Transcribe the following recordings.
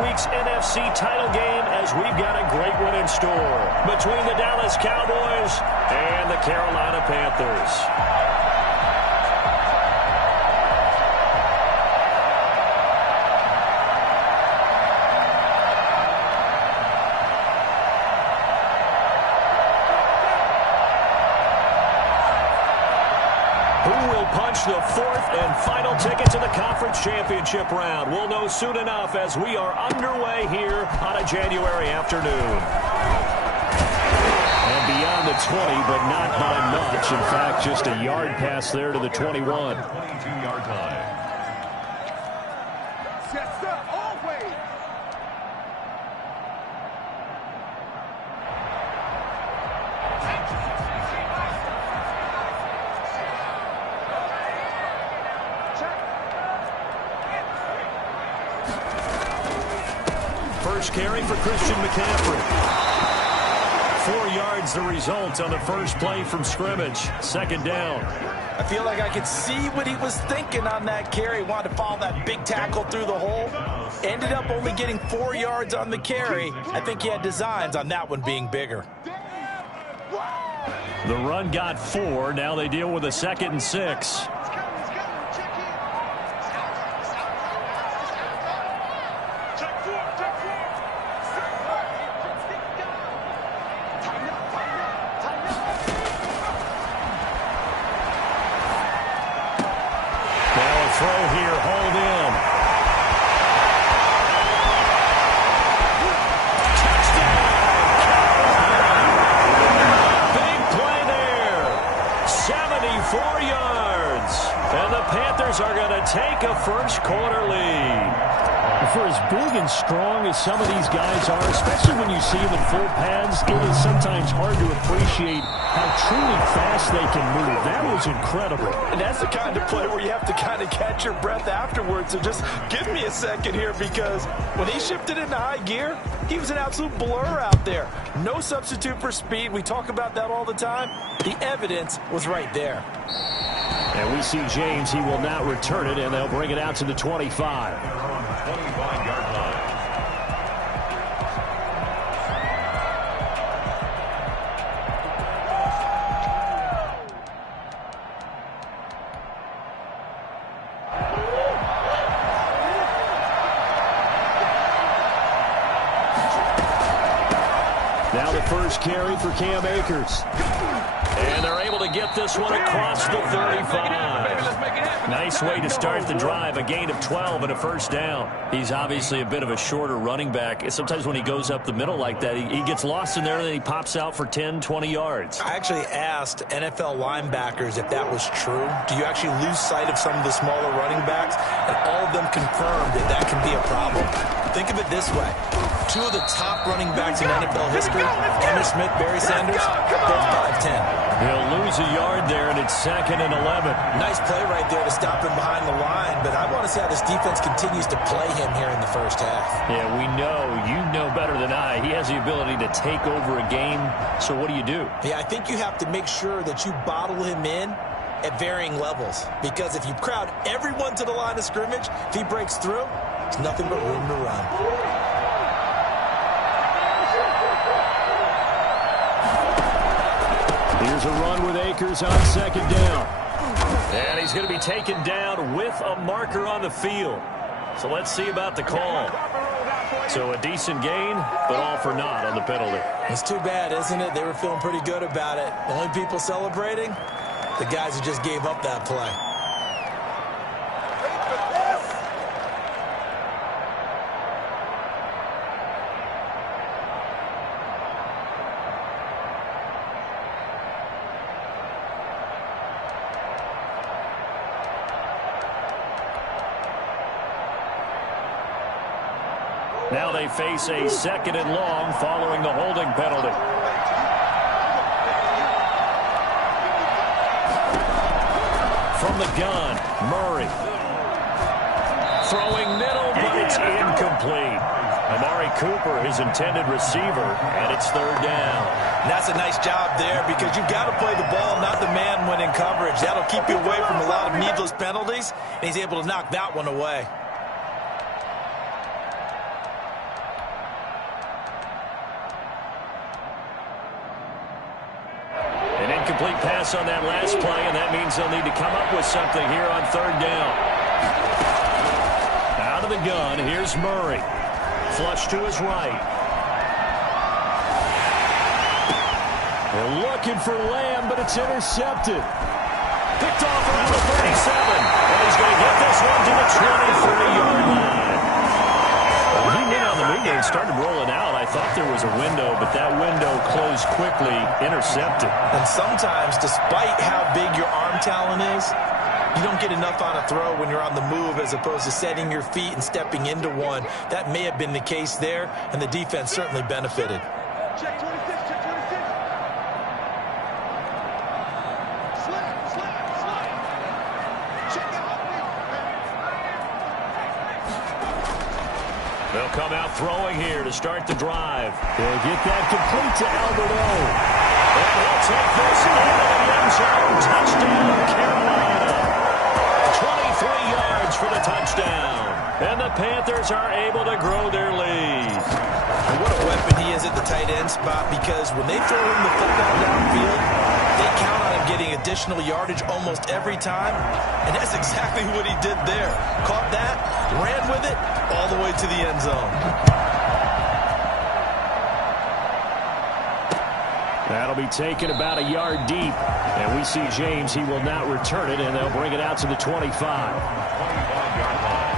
Week's NFC title game, as we've got a great one in store between the Dallas Cowboys and the Carolina Panthers. The fourth and final ticket to the conference championship round. We'll know soon enough as we are underway here on a January afternoon. And beyond the 20, but not by much. In fact, just a yard pass there to the 21. 22-yard line. First carry for Christian McCaffrey. 4 yards the result on the first play from scrimmage. Second down. I feel like I could see what he was thinking on that carry. Wanted to follow that big tackle through the hole. Ended up only getting 4 yards on the carry. I think he had designs on that one being bigger. The run got 4. Now they deal with a 2nd and 6. Throw here, hold in. Touchdown! Big play there. 74 yards. And the Panthers are going to take a first quarter lead. For as big and strong as some of these guys are, especially when you see them in full pads, it is sometimes hard to appreciate how truly fast they can move. That was incredible. And that's the kind of play where you have to kind of catch your breath afterwards. So just give me a second here, because when he shifted into high gear, he was an absolute blur out there. No substitute for speed. We talk about that all the time. The evidence was right there. And we see James. He will not return it, and they'll bring it out to the 25. 25-yard line. Now the first carry for Cam Akers. And they're able to get this one across the 35. Nice way to start the drive. A gain of 12 and a first down. He's obviously a bit of a shorter running back. Sometimes when he goes up the middle like that, he gets lost in there and then he pops out for 10, 20 yards. I actually asked NFL linebackers if that was true. Do you actually lose sight of some of the smaller running backs? And all of them confirmed that that can be a problem. Think of it this way. 2 of the top running backs in NFL history, Emmitt Smith, Barry Sanders, both 5'10". He'll lose a yard there, and it's 2nd and 11. Nice play right there to stop him behind the line, but I want to see how this defense continues to play him here in the first half. Yeah, we know. You know better than I. He has the ability to take over a game, so what do you do? Yeah, I think you have to make sure that you bottle him in at varying levels, because if you crowd everyone to the line of scrimmage, if he breaks through, there's nothing but room to run. Here's a run with Akers on 2nd down. And he's going to be taken down with a marker on the field. So let's see about the call. So a decent gain, but all for naught on the penalty. It's too bad, isn't it? They were feeling pretty good about it. The only people celebrating, the guys who just gave up that play. Now they face a 2nd and long following the holding penalty. From the gun, Murray. Throwing middle, but it's incomplete. Amari Cooper, his intended receiver, and it's 3rd down. And that's a nice job there, because you've got to play the ball, not the man when in coverage. That'll keep you away from a lot of needless penalties, and he's able to knock that one away. incomplete pass on that last play, and that means they'll need to come up with something here on third down. Out of the gun, here's Murray. Flush to his right. They're looking for Lamb, but it's intercepted. Picked off around the 37. And he's going to get this one to the 23-yard line. Well, he went on the move and started rolling out. I thought there was a window, but that window closed quickly, intercepted. And sometimes, despite how big your arm talent is, you don't get enough on a throw when you're on the move as opposed to setting your feet and stepping into one. That may have been the case there, and the defense certainly benefited. Check 26, check 26. Slide. Check out. They'll come out throwing here to start the drive. They'll get that complete to Albert O. And he'll take this into the end zone. Touchdown, Carolina. 23 yards for the touchdown. And the Panthers are able to grow their lead. And what a weapon he is at the tight end spot, because when they throw him the football downfield, they count on him getting additional yardage almost every time. And that's exactly what he did there. Caught that, ran with it, all the way to the end zone. That'll be taken about a yard deep. And we see James, he will not return it, and they'll bring it out to the 25. 25-yard line.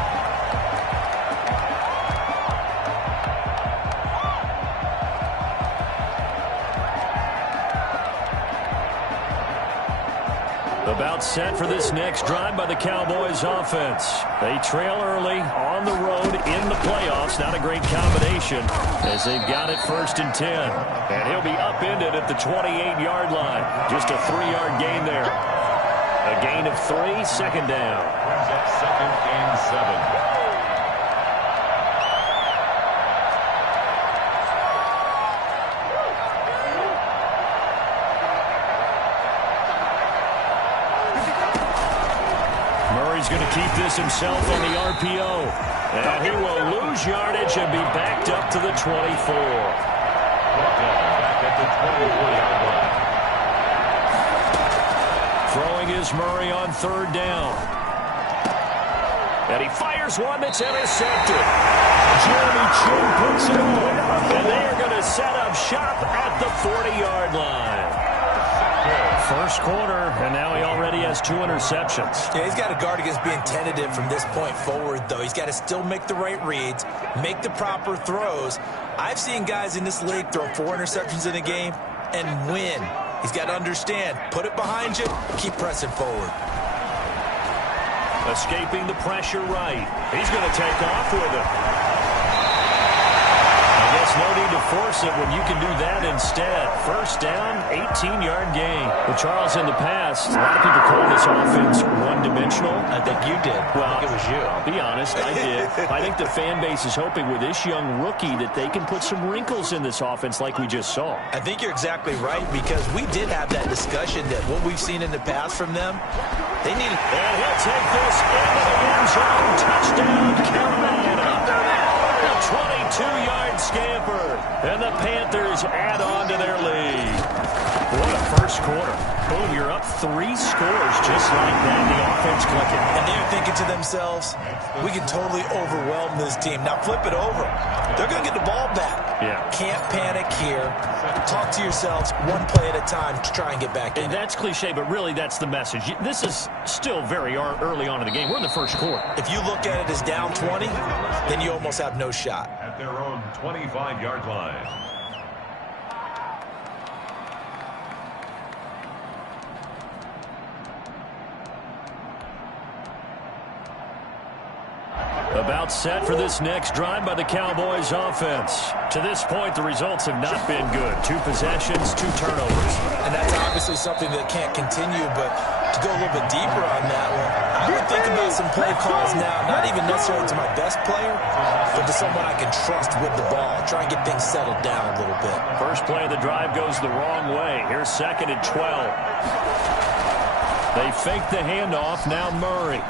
About set for this next drive by the Cowboys offense. They trail early on the road in the playoffs. Not a great combination as they've got it 1st and 10. And he'll be upended at the 28-yard line. Just a 3-yard gain there. A gain of 3, second down. Brings up 2nd and 7. He's going to keep this himself on the RPO. And he will lose yardage and be backed up to the 24. Back at the 24-yard line. Throwing is Murray on 3rd down. And he fires one that's intercepted. Jeremy Chin puts it away. And they are going to set up shop at the 40-yard line. First quarter, and now he already has 2 interceptions. Yeah, he's got to guard against being tentative from this point forward, though. He's got to still make the right reads, make the proper throws. I've seen guys in this league throw 4 interceptions in a game and win. He's got to understand, put it behind you, keep pressing forward. Escaping the pressure right. He's going to take off with it. No need to force it when you can do that instead. First down, 18-yard gain. But Charles, in the past, a lot of people call this offense one-dimensional. I think you did. Well, I think it was you. I'll be honest, I did. I think the fan base is hoping with this young rookie that they can put some wrinkles in this offense like we just saw. I think you're exactly right, because we did have that discussion that what we've seen in the past from them, they need. And he'll take this into the end zone. Touchdown, Carolina. 22-yard scamper, and the Panthers add on to their lead. What a first quarter. Boom, you're up 3 scores just like that. The offense clicking. And they're thinking to themselves, we can totally overwhelm this team. Now flip it over. They're going to get the ball back. Yeah. Can't panic here. Talk to yourselves one play at a time to try and get back in. And that's cliche, but really that's the message. This is still very early on in the game. We're in the first quarter. If you look at it as down 20, then you almost have no shot. At their own 25-yard line. About set for this next drive by the Cowboys offense. To this point, the results have not been good. 2 possessions, 2 turnovers. And that's obviously something that can't continue, but to go a little bit deeper on that one, I would think about some play calls now, not even necessarily to my best player, but to someone I can trust with the ball. Try and get things settled down a little bit. First play of the drive goes the wrong way. Here's 2nd and 12. They fake the handoff. Now Murray.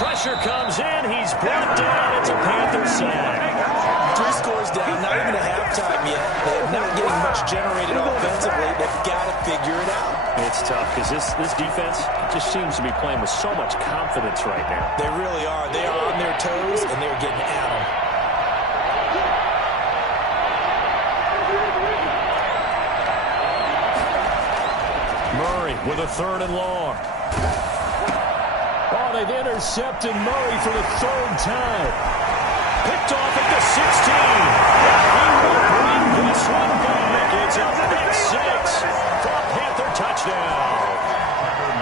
Pressure comes in. He's brought down. It's a Panther sack. 3 scores down, not even a half time yet. They're not getting much generated offensively. They've got to figure it out. It's tough because this defense just seems to be playing with so much confidence right now. They really are. They are on their toes, and they're getting at them. Murray with a 3rd and long. Oh, they've intercepted Murray for the 3rd time. Picked off at the 16. He will bring this one back. It's a pick 6 for a Panther touchdown.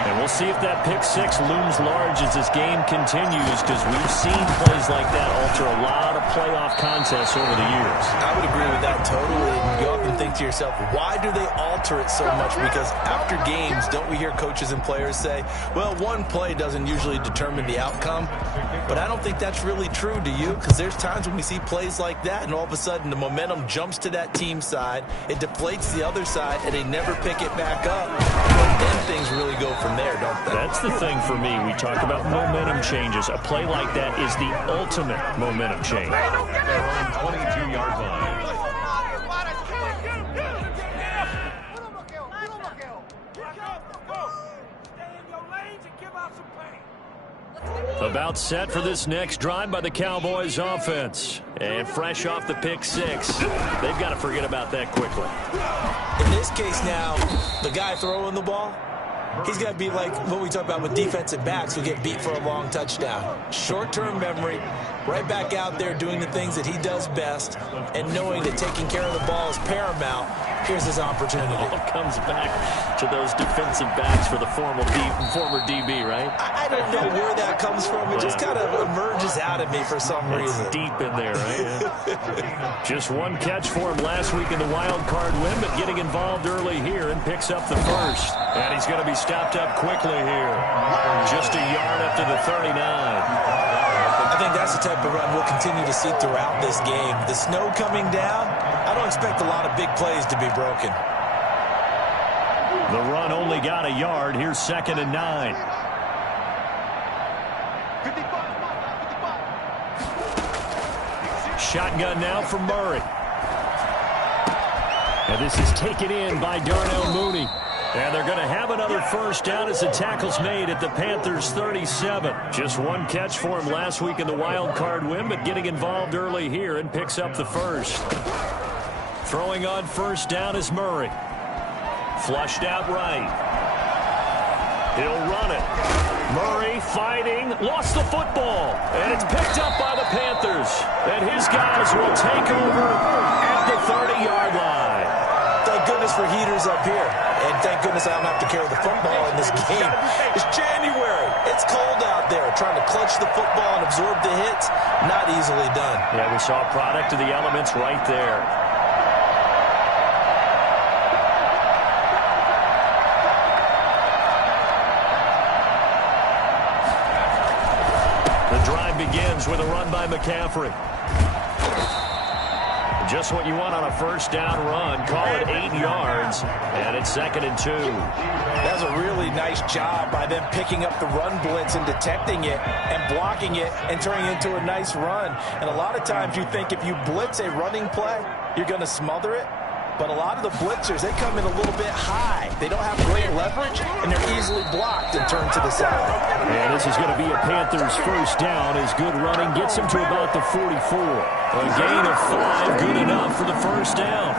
And we'll see if that pick 6 looms large as this game continues, because we've seen plays like that alter a lot of playoff contests over the years. I would agree with that totally. And you often think to yourself, why do they alter it so much? Because after games, don't we hear coaches and players say, well, one play doesn't usually determine the outcome. But I don't think that's really true, do you? Because there's times when we see plays like that, and all of a sudden the momentum jumps to that team side, it deflates the other side, and they never pick it back up. But then things really go from there, don't they? That's the thing for me. We talk about momentum changes. A play like that is the ultimate momentum change. Their own 22-yard line. About set for this next drive by the Cowboys offense. And fresh off the pick 6, they've got to forget about that quickly. In this case now, the guy throwing the ball, he's got to be like what we talk about with defensive backs who get beat for a long touchdown. Short-term memory, right back out there doing the things that he does best, and knowing that taking care of the ball is paramount. Here's his opportunity. All comes back to those defensive backs for the former DB, right? I don't know where that comes from. It just kind of emerges out of me for some reason. It's deep in there, right? Just one catch for him last week in the wild card win, but getting involved early here and picks up the first. And he's going to be stopped up quickly here. Just a yard up to the 39. I think that's the type of run we'll continue to see throughout this game. The snow coming down, I don't expect a lot of big plays to be broken. The run only got a yard. Here's 2nd and 9. 55. Shotgun now for Murray. And this is taken in by Darnell Mooney. And they're going to have another first down as the tackle's made at the Panthers' 37. Just one catch for him last week in the wild card win, but getting involved early here and picks up the first. Throwing on first down is Murray. Flushed out right. He'll run it. Murray fighting, lost the football, and it's picked up by the Panthers. And his guys will take over at the 30-yard line. Thank goodness for heaters up here. And thank goodness I don't have to carry the football in this game. It's January. It's cold out there. Trying to clutch the football and absorb the hits, not easily done. Yeah, we saw a product of the elements right there. The drive begins with a run by McCaffrey. Just what you want on a first down run. Call it 8 yards, and it's 2nd and 2. That's a really nice job by them picking up the run blitz and detecting it and blocking it and turning it into a nice run. And a lot of times you think if you blitz a running play, you're going to smother it. But a lot of the blitzers, they come in a little bit high. They don't have great leverage, and they're easily blocked and turned to the side. And this is going to be a Panthers first down as good running gets him to about the 44. A gain of 5, good enough for the first down.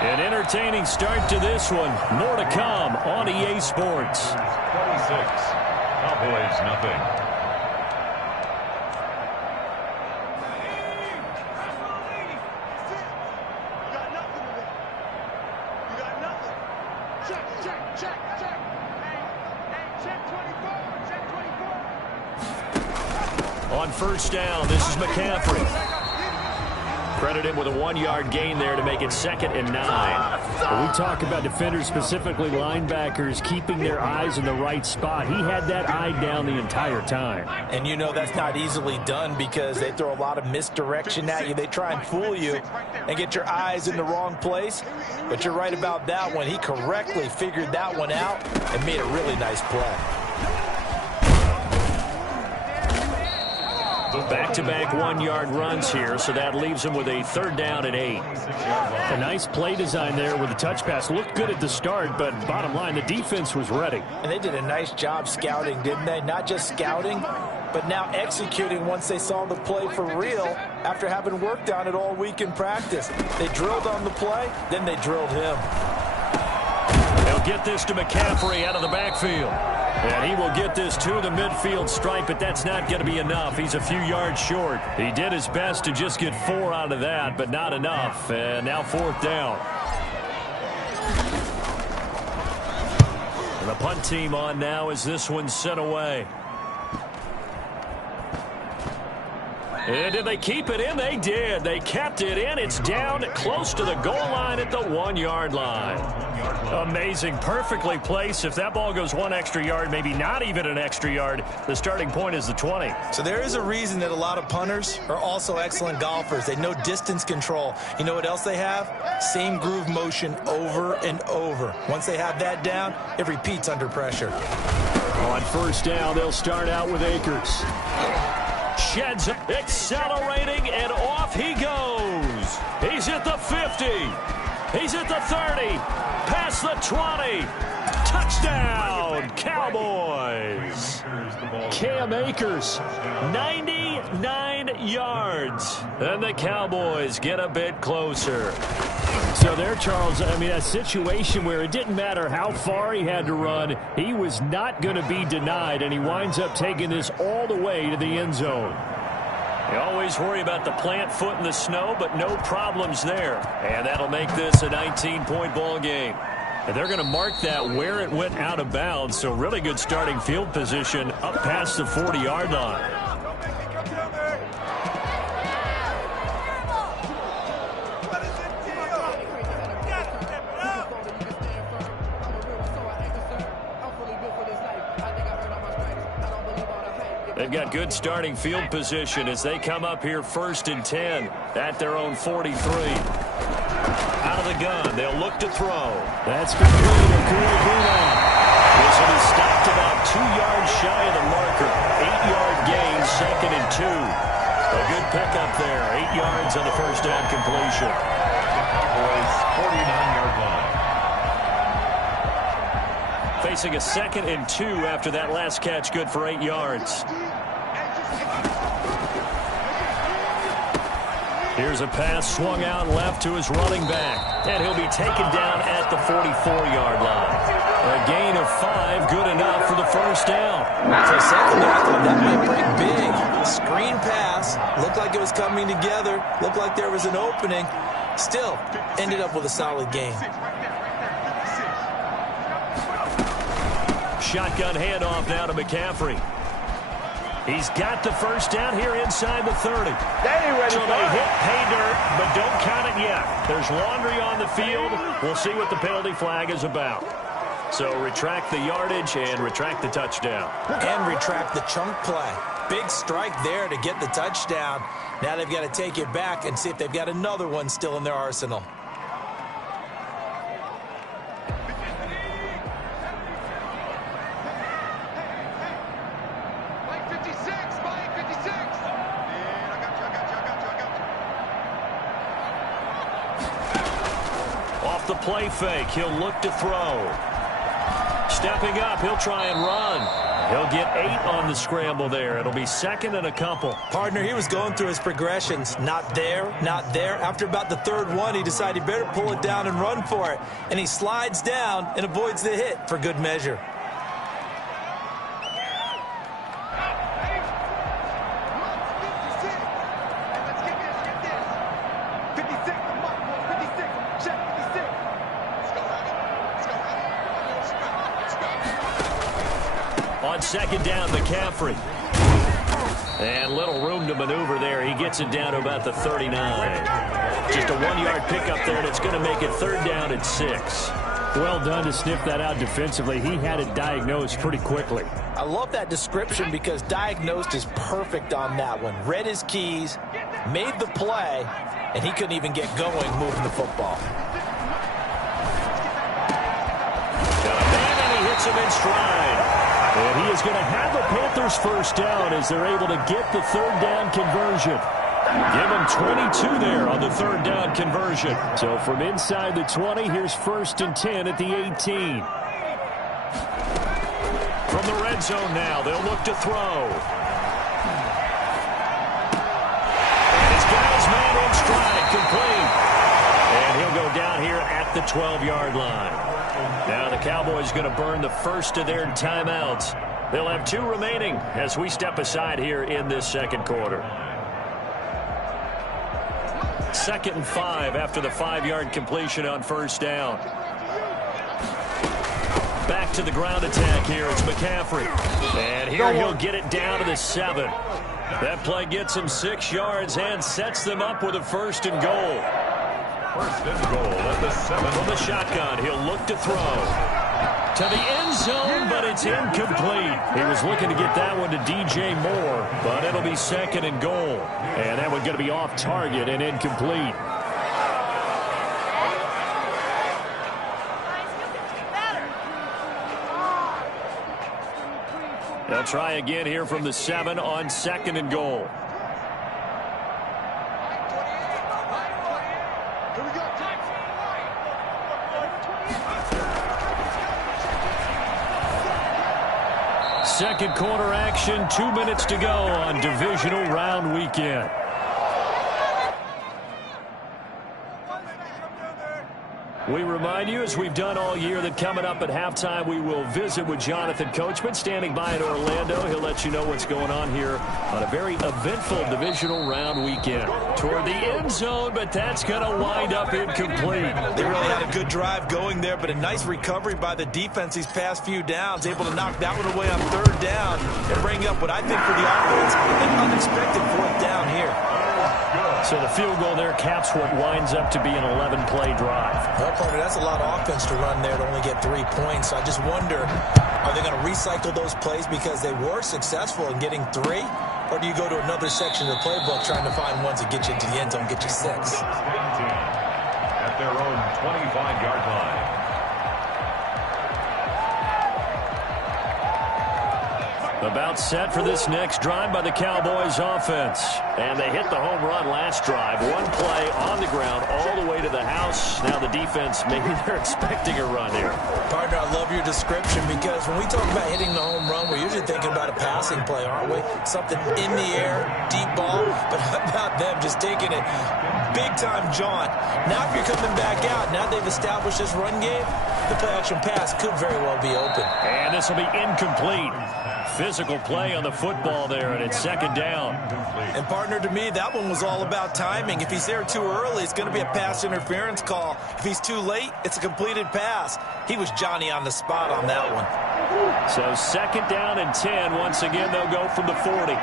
An entertaining start to this one. More to come on EA Sports. 26. Cowboys, nothing. On first down, this is McCaffrey. Credit him with a 1-yard gain there to make it 2nd and 9. When we talk about defenders, specifically linebackers, keeping their eyes in the right spot, he had that eye down the entire time. And you know that's not easily done because they throw a lot of misdirection at you. They try and fool you and get your eyes in the wrong place. But you're right about that one. He correctly figured that one out and made a really nice play. Back-to-back one-yard runs here, so that leaves him with a 3rd down and 8. A nice play design there with the touch pass. Looked good at the start, but bottom line, the defense was ready. And they did a nice job scouting, didn't they? Not just scouting, but now executing once they saw the play for real after having worked on it all week in practice. They drilled on the play, then they drilled him. They'll get this to McCaffrey out of the backfield. And he will get this to the midfield stripe, but that's not going to be enough. He's a few yards short. He did his best to just get 4 out of that, but not enough. And now 4th down. And the punt team on now as this one's sent away. And did they keep it in? They did. They kept it in. It's down close to the goal line at the 1-yard line. Amazing. Perfectly placed. If that ball goes 1 extra yard, maybe not even an extra yard, the starting point is the 20. So there is a reason that a lot of punters are also excellent golfers. They know distance control. You know what else they have? Same groove motion over and over. Once they have that down, it repeats under pressure. On 1st down, they'll start out with Akers. Sheds, accelerating, and off he goes. He's at the 50. He's at the 30. Past the 20. Touchdown, Cowboys. Cam Akers. 99 yards. And the Cowboys get a bit closer. So there, Charles, I mean, a situation where it didn't matter how far he had to run, he was not going to be denied, and he winds up taking this all the way to the end zone. You always worry about the plant foot in the snow, but no problems there. And that'll make this a 19-point ball game. And they're going to mark that where it went out of bounds, so really good starting field position up past the 40-yard line. They've got good starting field position as they come up here 1st and 10 at their own 43. Out of the gun, they'll look to throw. That's complete. This one is stopped about 2 yards shy of the marker. 8-yard gain, 2nd and 2. A good pickup there. 8 yards on the 1st down completion. Cowboys 49-yard line. Facing a 2nd and 2 after that last catch, good for 8 yards. Here's a pass swung out left to his running back. And he'll be taken down at the 44-yard line. A gain of 5, good enough for the 1st down. For a second there, I thought that might break big. Screen pass. Looked like it was coming together. Looked like there was an opening. Still, ended up with a solid gain. Shotgun handoff now to McCaffrey. He's got the 1st down here inside the 30. So they hit pay dirt, but don't count it yet. There's laundry on the field. We'll see what the penalty flag is about. So retract the yardage and retract the touchdown. And retract the chunk play. Big strike there to get the touchdown. Now they've got to take it back and see if they've got another one still in their arsenal. The play fake. He'll look to throw. Stepping up, he'll try and run. He'll get 8 on the scramble there. It'll be 2nd and a couple. Partner, he was going through his progressions. Not there, not there. After about the 3rd one, he decided he better pull it down and run for it. And he slides down and avoids the hit for good measure. On 2nd down, McCaffrey. And little room to maneuver there. He gets it down to about the 39. Just a 1-yard pickup there, and it's going to make it 3rd down and 6. Well done to sniff that out defensively. He had it diagnosed pretty quickly. I love that description because diagnosed is perfect on that one. Read his keys, made the play, and he couldn't even get going moving the football. Got a man, and he hits him in stride. And he is going to have the Panthers first down as they're able to get the third down conversion. Give him 22 there on the third down conversion. So from inside the 20, here's 1st and 10 at the 18. From the red zone now, they'll look to throw. And his guy's man in stride, complete. And he'll go down here at the 12-yard line. Now the Cowboys going to burn the first of their timeouts. They'll have 2 remaining as we step aside here in this second quarter. 2nd and 5 after the 5-yard completion on first down. Back to the ground attack here. It's McCaffrey. And here he'll get it down to the 7. That play gets him 6 yards and sets them up with a 1st and goal. 1st and goal at the 7. From the shotgun, he'll look to throw. To the end zone, but it's incomplete. He was looking to get that one to DJ Moore, but it'll be 2nd and goal. And that one's going to be off target and incomplete. They'll try again here from the 7 on 2nd and goal. Second quarter action, 2 minutes to go on Divisional Round Weekend. We remind you, as we've done all year, that coming up at halftime, we will visit with Jonathan Coachman, standing by in Orlando. He'll let you know what's going on here on a very eventful Divisional Round Weekend. Toward the end zone, but that's going to wind up incomplete. They really had a good drive going there, but a nice recovery by the defense these past few downs, able to knock that one away on 3rd down and bring up what I think for the offense, an unexpected 4th down here. So the field goal there caps what winds up to be an 11-play drive. Well, partner, that's a lot of offense to run there to only get 3 points. So I just wonder, are they going to recycle those plays because they were successful in getting 3? Or do you go to another section of the playbook trying to find ones that get you into the end zone, get you 6? At their own 25-yard line. About set for this next drive by the Cowboys offense. And they hit the home run last drive. 1 play on the ground all the way to the house. Now the defense, maybe they're expecting a run here. Partner, I love your description because when we talk about hitting the home run, we're usually thinking about a passing play, aren't we? Something in the air, deep ball. But how about them just taking it big-time jaunt? Now if you're coming back out, now they've established this run game, the play-action pass could very well be open. And this will be incomplete. Physical play on the football there, and it's 2nd down. And, partner, to me, that one was all about timing. If he's there too early, it's going to be a pass interference call. If he's too late, it's a completed pass. He was Johnny on the spot on that one. So 2nd down and 10. Once again, they'll go from the 40.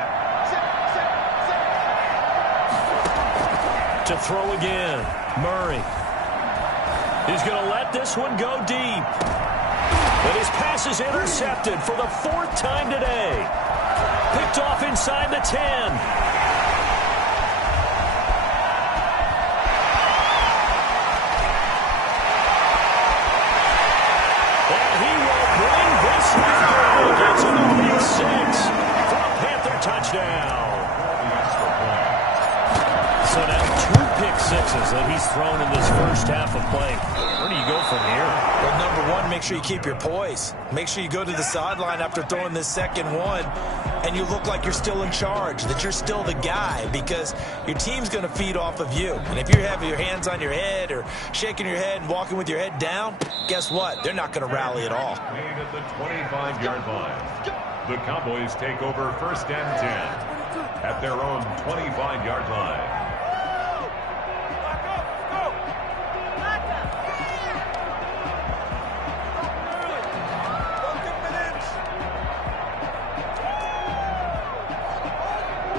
To throw again, Murray. He's going to let this one go deep. But his pass is intercepted for the 4th time today. Picked off inside the 10. And he will bring this one home. It's a big 6 for a Panther touchdown. So now 2 pick sixes that he's thrown in this first half of play. Where do you go from here? Well, number one, make sure you keep your poise. Make sure you go to the sideline after throwing this second one, and you look like you're still in charge, that you're still the guy, because your team's going to feed off of you. And if you're having your hands on your head or shaking your head and walking with your head down, guess what? They're not going to rally at all. Made at the 25-yard line. The Cowboys take over 1st and 10 at their own 25-yard line.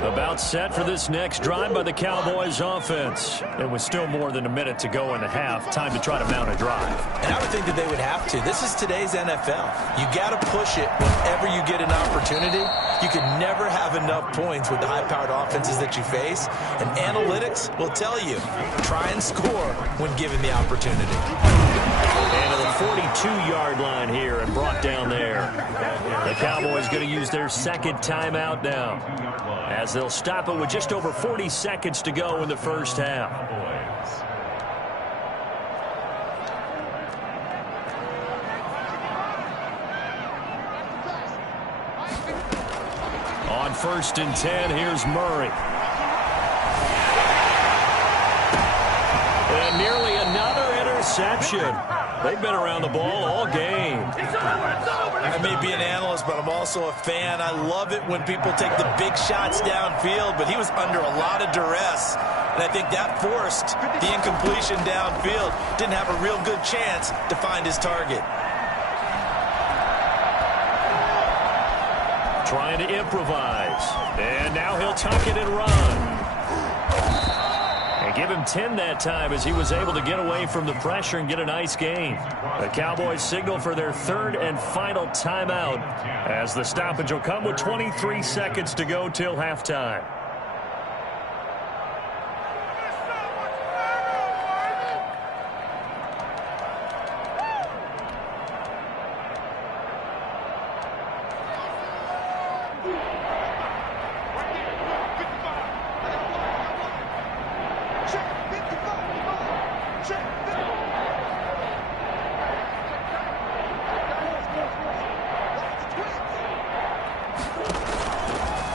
About set for this next drive by the Cowboys offense. And with still more than a minute to go in the half, time to try to mount a drive. And I would think that they would have to. This is today's NFL. You got to push it whenever you get an opportunity. You can never have enough points with the high-powered offenses that you face. And analytics will tell you, try and score when given the opportunity. And to the 42-yard line here and brought down there. The Cowboys going to use their second timeout now, as they'll stop it with just over 40 seconds to go in the first half. On 1st and 10, here's Murray. And nearly another interception. They've been around the ball all game. I may be an analyst, but I'm also a fan. I love it when people take the big shots downfield, but he was under a lot of duress. And I think that forced the incompletion downfield. Didn't have a real good chance to find his target. Trying to improvise. And now he'll tuck it and run. And give him 10 that time as he was able to get away from the pressure and get a nice gain. The Cowboys signal for their third and final timeout as the stoppage will come with 23 seconds to go till halftime.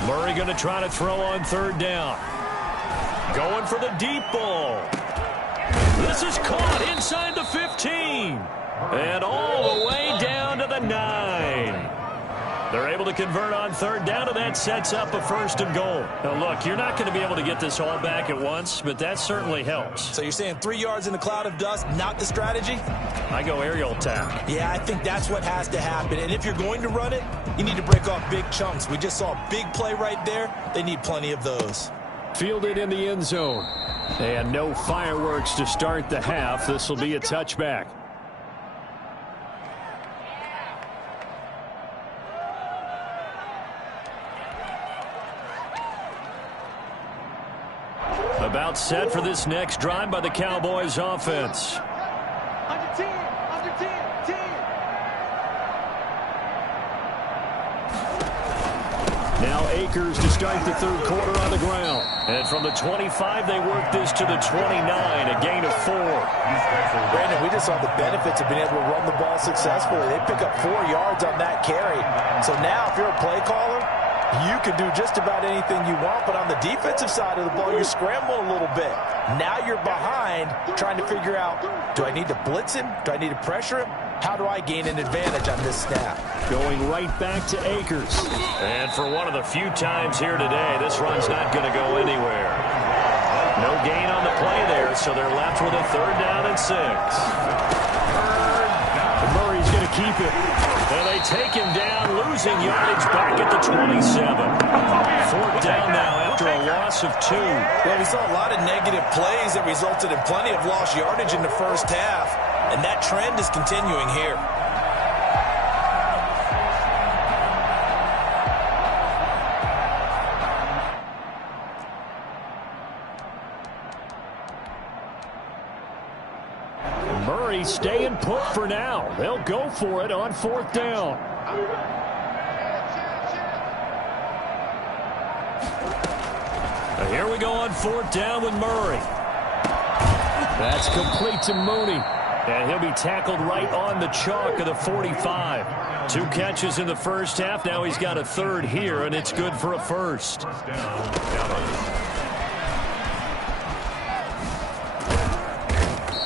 Murray going to try to throw on 3rd down. Going for the deep ball. This is caught inside the 15. And all the way down to the 9. They're able to convert on 3rd down, and that sets up a 1st and goal. Now, look, you're not going to be able to get this all back at once, but that certainly helps. So you're saying 3 yards in a cloud of dust, not the strategy? I go aerial attack. Yeah, I think that's what has to happen. And if you're going to run it, you need to break off big chunks. We just saw a big play right there. They need plenty of those. Fielded in the end zone. And no fireworks to start the half. This will be a touchback. About set for this next drive by the Cowboys offense. Under 10, under 10, 10. Now Akers to start the third quarter on the ground. And from the 25, they work this to the 29, a gain of 4. Brandon, we just saw the benefits of being able to run the ball successfully. They pick up 4 yards on that carry. So now if you're a play caller, you can do just about anything you want, but on the defensive side of the ball, you scramble a little bit. Now you're behind trying to figure out, do I need to blitz him? Do I need to pressure him? How do I gain an advantage on this snap? Going right back to Akers. And for one of the few times here today, this run's not going to go anywhere. No gain on the play there, so they're left with a 3rd down and 6. Murray's going to keep it. And they take him down, losing yardage back at the 27. 4th down now after a loss of 2. Well, we saw a lot of negative plays that resulted in plenty of lost yardage in the first half, and that trend is continuing here. Murray staying put for now. They'll go for it on 4th down. Here we go on 4th down with Murray. That's complete to Mooney. And he'll be tackled right on the chalk of the 45. 2 catches in the first half. Now he's got a 3rd here, and it's good for a 1st.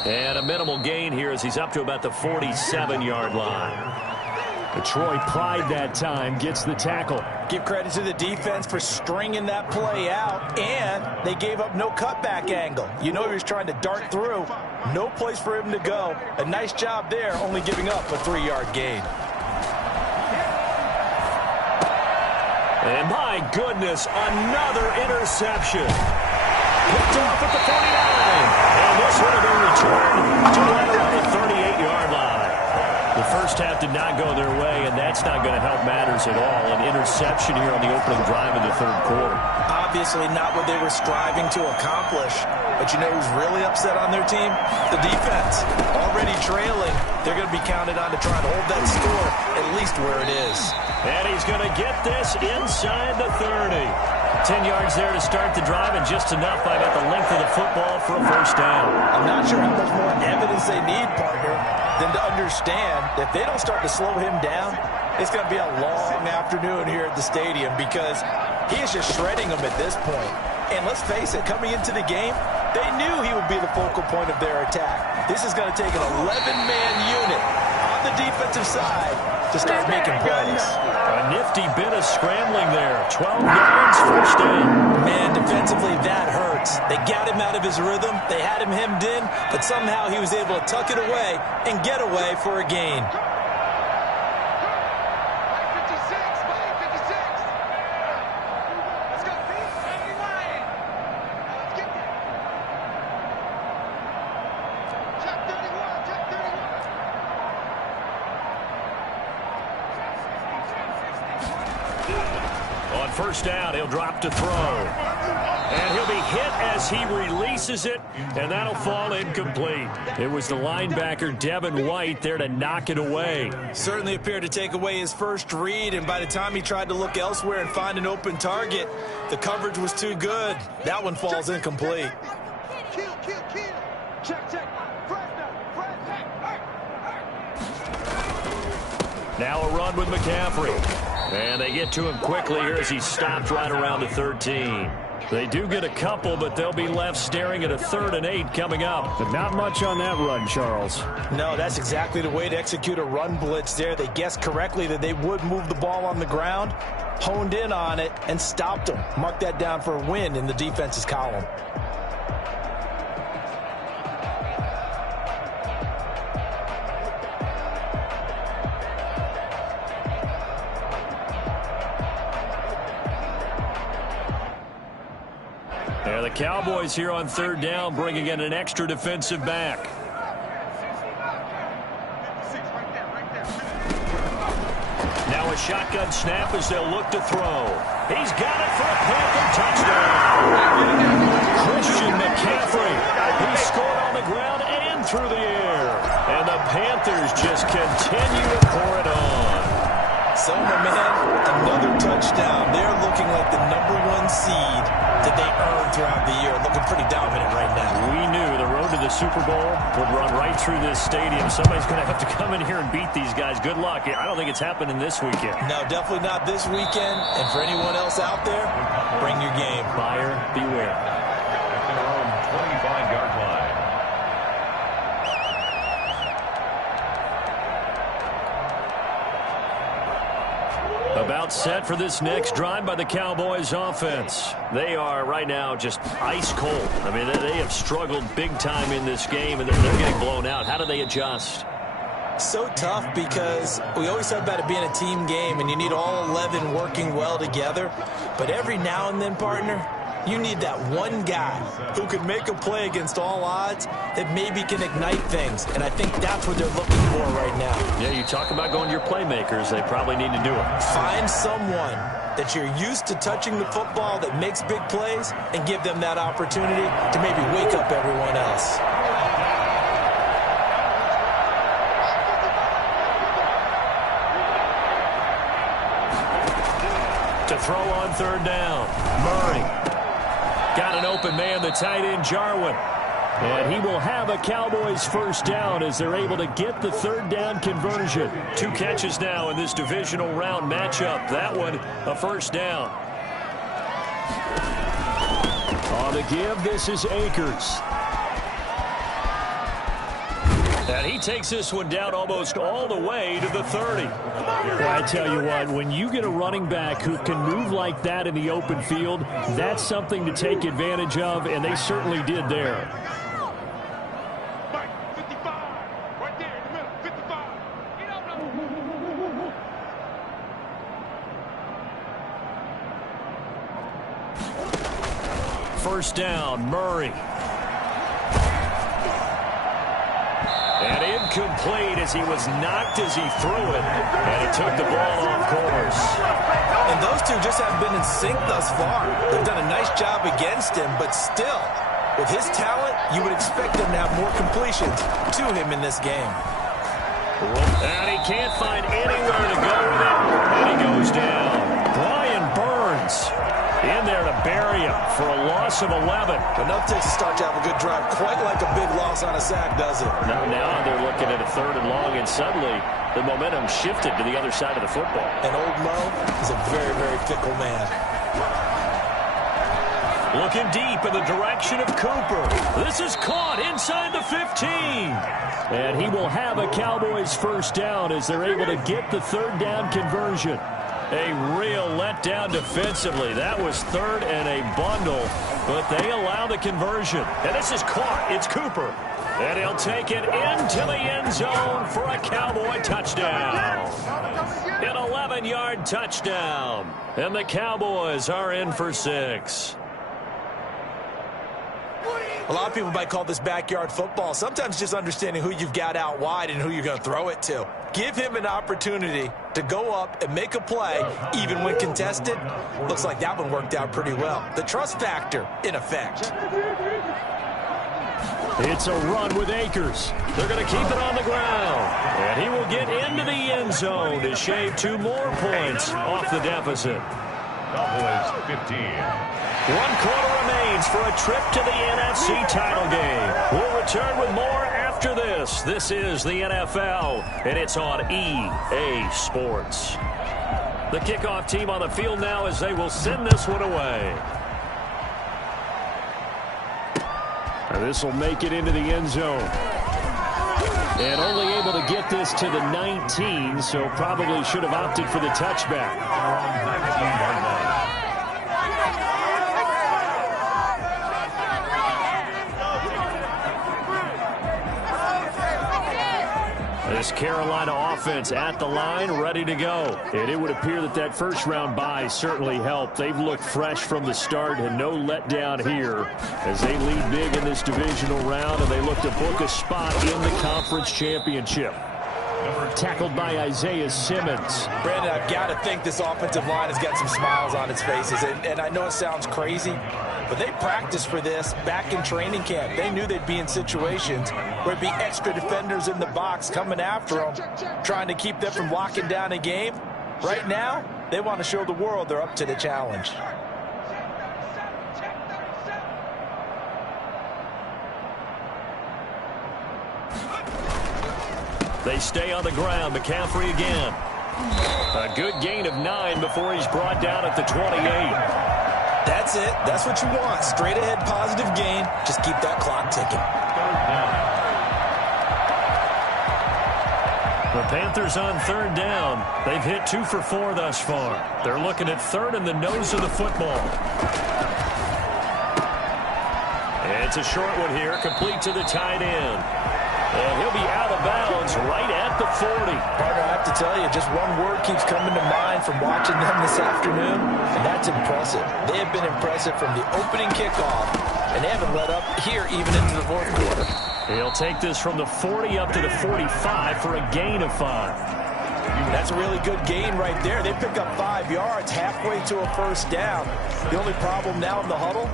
And a minimal gain here as he's up to about the 47-yard line. The Troy Pride that time gets the tackle. Give credit to the defense for stringing that play out, and they gave up no cutback angle. You know he was trying to dart through. No place for him to go. A nice job there, only giving up a 3-yard gain. And my goodness, another interception. Picked off at the 49. And this one will be returned to right around the 38-yard line. The first half did not go their way, and that's not going to help matters at all. An interception here on the opening drive of the third quarter. obviously not what they were striving to accomplish. But you know who's really upset on their team? The defense. Already trailing, they're going to be counted on to try and hold that score at least where it is. And he's going to get this inside the 30. 10 yards there to start the drive, and just enough by about the length of the football for a first down. I'm not sure how much more evidence they need, partner, than to understand that if they don't start to slow him down, it's going to be a long afternoon here at the stadium because he is just shredding them at this point. And let's face it, coming into the game, they knew he would be the focal point of their attack. This is going to take an 11-man unit on the defensive side to start making plays. A nifty bit of scrambling there. 12 yards, first down. Man, defensively, that hurts. They got him out of his rhythm. They had him hemmed in, but somehow he was able to tuck it away and get away for a gain. First down, he'll drop to throw. And he'll be hit as he releases it, and that'll fall incomplete. It was the linebacker, Devin White, there to knock it away. Certainly appeared to take away his first read, and by the time he tried to look elsewhere and find an open target, the coverage was too good. That one falls incomplete. Kill. Check. Now a run with McCaffrey. And they get to him quickly here as he stopped right around the 13. They do get a couple, but they'll be left staring at a 3rd and 8 coming up. But not much on that run, Charles. No, that's exactly the way to execute a run blitz there. They guessed correctly that they would move the ball on the ground, honed in on it, and stopped them. Mark that down for a win in the defense's column. Yeah, the Cowboys here on 3rd down, bringing in an extra defensive back. Now a shotgun snap as they'll look to throw. He's got it for a Panther touchdown. Christian McCaffrey. He scored on the ground and through the air. And the Panthers just continue to pour it on. So, my man, another touchdown. They're looking like the #1 seed that they earned throughout the year. Looking pretty dominant right now. We knew the road to the Super Bowl would run right through this stadium. Somebody's going to have to come in here and beat these guys. Good luck. I don't think it's happening this weekend. No, definitely not this weekend. And for anyone else out there, bring your game. Buyer beware. At their own 25-yard line. About set for this next drive by the Cowboys offense. They are right now just ice cold. I mean, they have struggled big time in this game, and they're getting blown out. How do they adjust? So tough because we always talk about it being a team game, and you need all 11 working well together. But every now and then, partner, you need that one guy who can make a play against all odds that maybe can ignite things. And I think that's what they're looking for right now. Yeah, you talk about going to your playmakers. They probably need to do it. Find someone that you're used to touching the football that makes big plays and give them that opportunity to maybe wake up everyone else. To throw on 3rd down. Murray. Got an open man, the tight end, Jarwin. And he will have a Cowboys first down as they're able to get the 3rd down conversion. 2 catches now in this divisional round matchup. That one, a first down. On the give, this is Akers. And he takes this one down almost all the way to the 30. Well, I tell you what, when you get a running back who can move like that in the open field, that's something to take advantage of, and they certainly did there. First down, Murray. And in incomplete as he was knocked as he threw it, and he took the ball off course. And those two just haven't been in sync thus far. They've done a nice job against him, but still, with his talent, you would expect them to have more completions to him in this game. And he can't find anywhere to go with it, and he goes down. Brian Burns in there to bury him for a loss of 11. Enough takes to start to have a good drive, quite like a big loss on a sack, does it? Now they're looking at a 3rd and long, and suddenly the momentum shifted to the other side of the football. And old Mo is a very, very fickle man. Looking deep in the direction of Cooper. This is caught inside the 15. And he will have a Cowboys first down as they're able to get the 3rd down conversion. A real letdown defensively. That was 3rd and a bundle, but they allow the conversion. And this is caught. It's Cooper. And he'll take it into the end zone for a Cowboy touchdown. An 11-yard touchdown. And the Cowboys are in for 6. A lot of people might call this backyard football. Sometimes just understanding who you've got out wide and who you're going to throw it to. Give him an opportunity to go up and make a play, even when contested. Looks like that one worked out pretty well. The trust factor in effect. It's a run with Akers. They're going to keep it on the ground. And he will get into the end zone to shave 2 more points off the deficit. Cowboys 15. 1 quarter remains for a trip to the NFC title game. We'll return with more after this. This is the NFL, and it's on EA Sports. The kickoff team on the field now as they will send this one away. And this will make it into the end zone. And only able to get this to the 19, so probably should have opted for the touchback. This Carolina offense at the line, ready to go. And it would appear that that first-round bye certainly helped. They've looked fresh from the start and no letdown here as they lead big in this divisional round, and they look to book a spot in the conference championship. Tackled by Isaiah Simmons. Brandon, I've got to think this offensive line has got some smiles on its faces. And I know it sounds crazy, but they practiced for this back in training camp. They knew they'd be in situations where it'd be extra defenders in the box coming after them, trying to keep them from locking down a game. Right now, they want to show the world they're up to the challenge. They stay on the ground. McCaffrey again. A good gain of 9 before he's brought down at the 28. That's it. That's what you want. Straight ahead positive gain. Just keep that clock ticking. The Panthers on 3rd down. They've hit 2 for 4 thus far. They're looking at 3rd in the nose of the football. It's a short one here, complete to the tight end. And he'll be out of bounds right at the 40. Partner, I have to tell you, just one word keeps coming to mind from watching them this afternoon, and that's impressive. They have been impressive from the opening kickoff, and they haven't let up here even into the 4th quarter. He'll take this from the 40 up to the 45 for a gain of 5. That's a really good gain right there. They pick up 5 yards halfway to a first down. The only problem now in the huddle,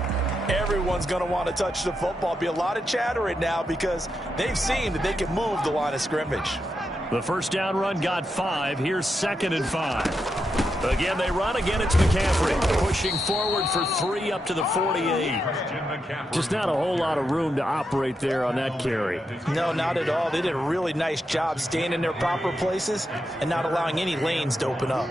everyone's going to want to touch the football. Be a lot of chattering now because they've seen that they can move the line of scrimmage. The first down run got 5. Here's 2nd and 5. Again, they run. Again, it's McCaffrey pushing forward for 3 up to the 48. Just not a whole lot of room to operate there on that carry. No, not at all. They did a really nice job staying in their proper places and not allowing any lanes to open up.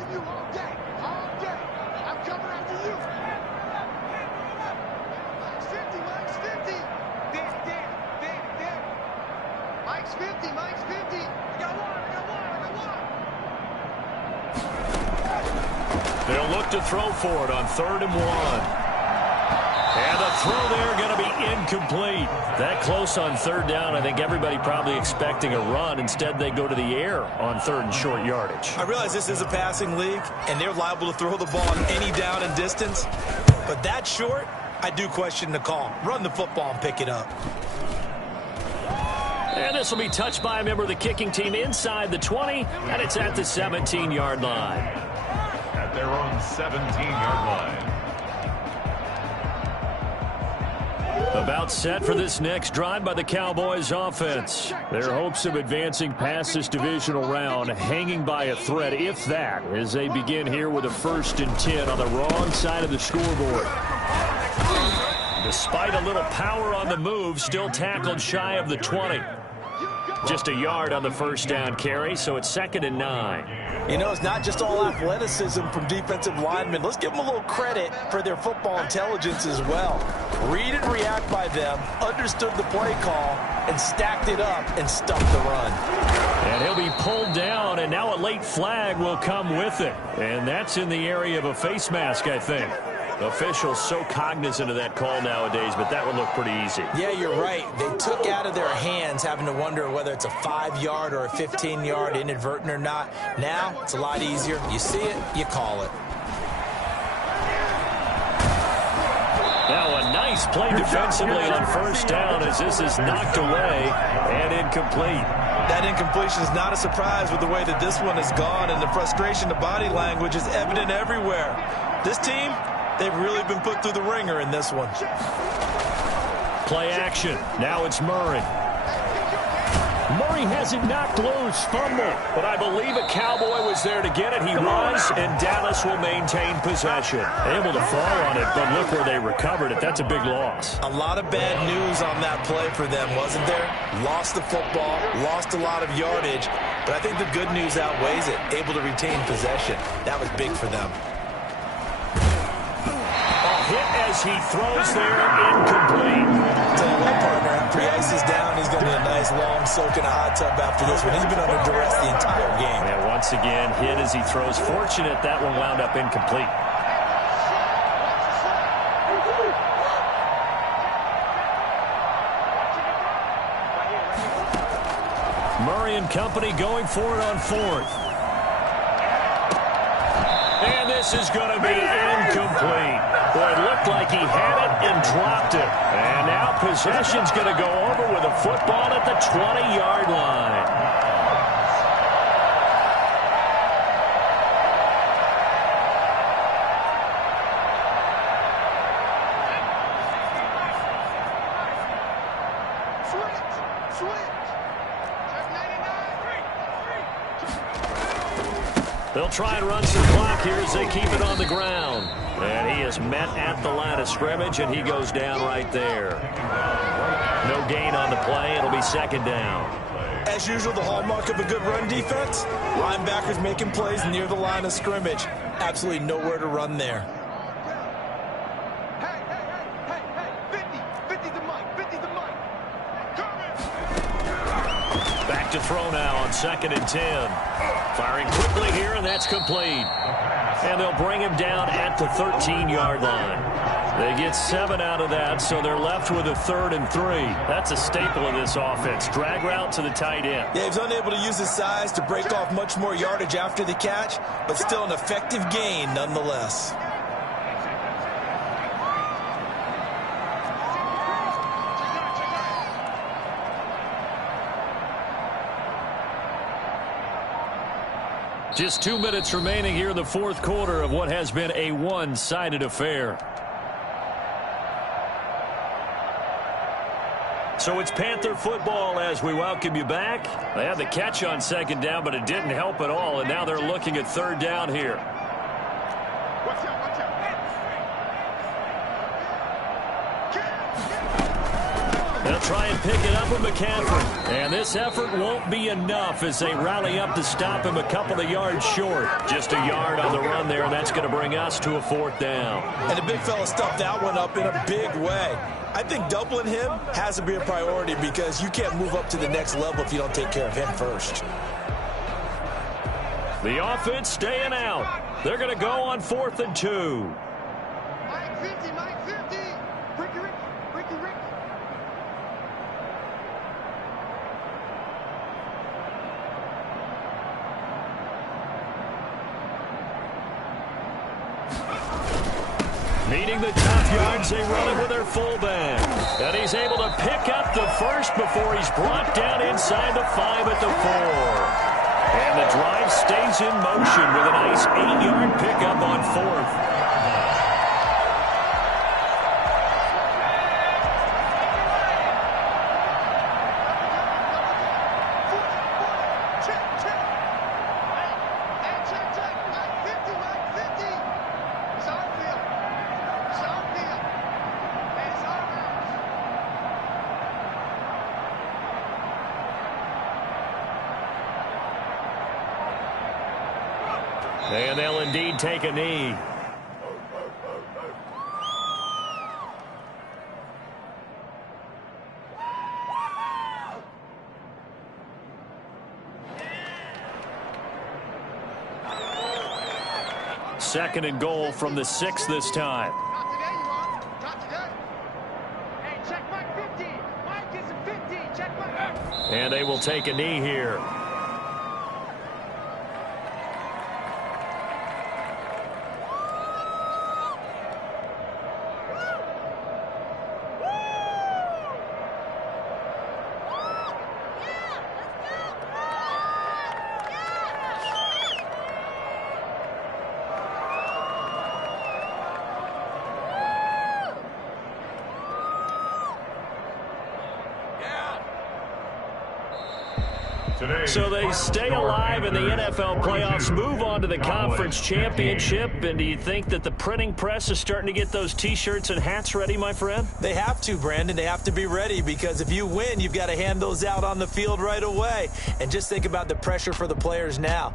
They'll look to throw for it on 3rd and 1. And the throw there going to be incomplete. That close on 3rd down, I think everybody probably expecting a run. Instead, they go to the air on 3rd and short yardage. I realize this is a passing league, and they're liable to throw the ball on any down and distance. But that short, I do question the call. Run the football and pick it up. And this will be touched by a member of the kicking team inside the 20, and it's at the 17-yard line. At their own 17-yard line. About set for this next drive by the Cowboys offense. Their hopes of advancing past this divisional round hanging by a thread, if that, as they begin here with a 1st and 10 on the wrong side of the scoreboard. Despite a little power on the move, still tackled shy of the 20. Just a yard on the first down carry, so it's 2nd and 9. You know, it's not just all athleticism from defensive linemen. Let's give them a little credit for their football intelligence as well. Read and react by them, understood the play call, and stacked it up and stuffed the run. And he'll be pulled down, and now a late flag will come with it. And that's in the area of a face mask, I think. Officials so cognizant of that call nowadays, but that would look pretty easy. Yeah, you're right. They took out of their hands having to wonder whether it's a 5-yard or a 15-yard, inadvertent or not. Now, it's a lot easier. You see it, you call it. Now a nice play defensively on first down as this is knocked away and incomplete. That incompletion is not a surprise with the way that this one has gone, and the frustration, the body language is evident everywhere. This team, they've really been put through the ringer in this one. Play action. Now it's Murray. Murray has it knocked loose. Fumble. But I believe a Cowboy was there to get it. He was, and Dallas will maintain possession. Able to fall on it, but look where they recovered it. That's a big loss. A lot of bad news on that play for them, wasn't there? Lost the football, lost a lot of yardage, but I think the good news outweighs it. Able to retain possession. That was big for them. Hit as he throws there, incomplete. Tell you what, partner, after he ices down, he's going to need a nice long soak in a hot tub after this one. He's been under duress the entire game. And once again, hit as he throws. Fortunate that one wound up incomplete. Murray and company going for it on 4th. And this is going to be incomplete. Boy, it looked like he had it and dropped it. And now possession's going to go over with a football at the 20-yard line. They'll try and run some clock here as they keep it on the ground. And he is met at the line of scrimmage, and he goes down right there. No gain on the play. It'll be 2nd down. As usual, the hallmark of a good run defense, linebackers making plays near the line of scrimmage. Absolutely nowhere to run there. Back to throw now on 2nd and 10. Firing quickly here, and that's complete. And they'll bring him down at the 13-yard line. They get 7 out of that, so they're left with a 3rd and 3. That's a staple of this offense. Drag route to the tight end. Yeah, he's unable to use his size to break off much more yardage after the catch, but still an effective gain nonetheless. Just 2 minutes remaining here in the 4th quarter of what has been a one-sided affair. So it's Panther football as we welcome you back. They had the catch on 2nd down, but it didn't help at all, and now they're looking at 3rd down here. They'll try and pick it up with McCaffrey. And this effort won't be enough as they rally up to stop him a couple of yards short. Just a yard on the run there, and that's going to bring us to a 4th down. And the big fella stuffed that one up in a big way. I think doubling him has to be a priority because you can't move up to the next level if you don't take care of him first. The offense staying out. They're going to go on 4th and 2. Mike 50, Mike 50. Ricky, Ricky, Ricky, Ricky. Needing the top yards, they run it with their fullback. And he's able to pick up the first before he's brought down inside the 5 at the 4. And the drive stays in motion with a nice 8-yard pickup on 4th. And they'll indeed take a knee. Second and goal from the 6 this time. Not today, you are. Not today. Hey, check Mike 50. Mike is a 50. Check Mike. And they will take a knee here. So they stay alive in the NFL playoffs, move on to the conference championship. And do you think that the printing press is starting to get those T-shirts and hats ready, my friend? They have to, Brandon. They have to be ready because if you win, you've got to hand those out on the field right away. And just think about the pressure for the players now.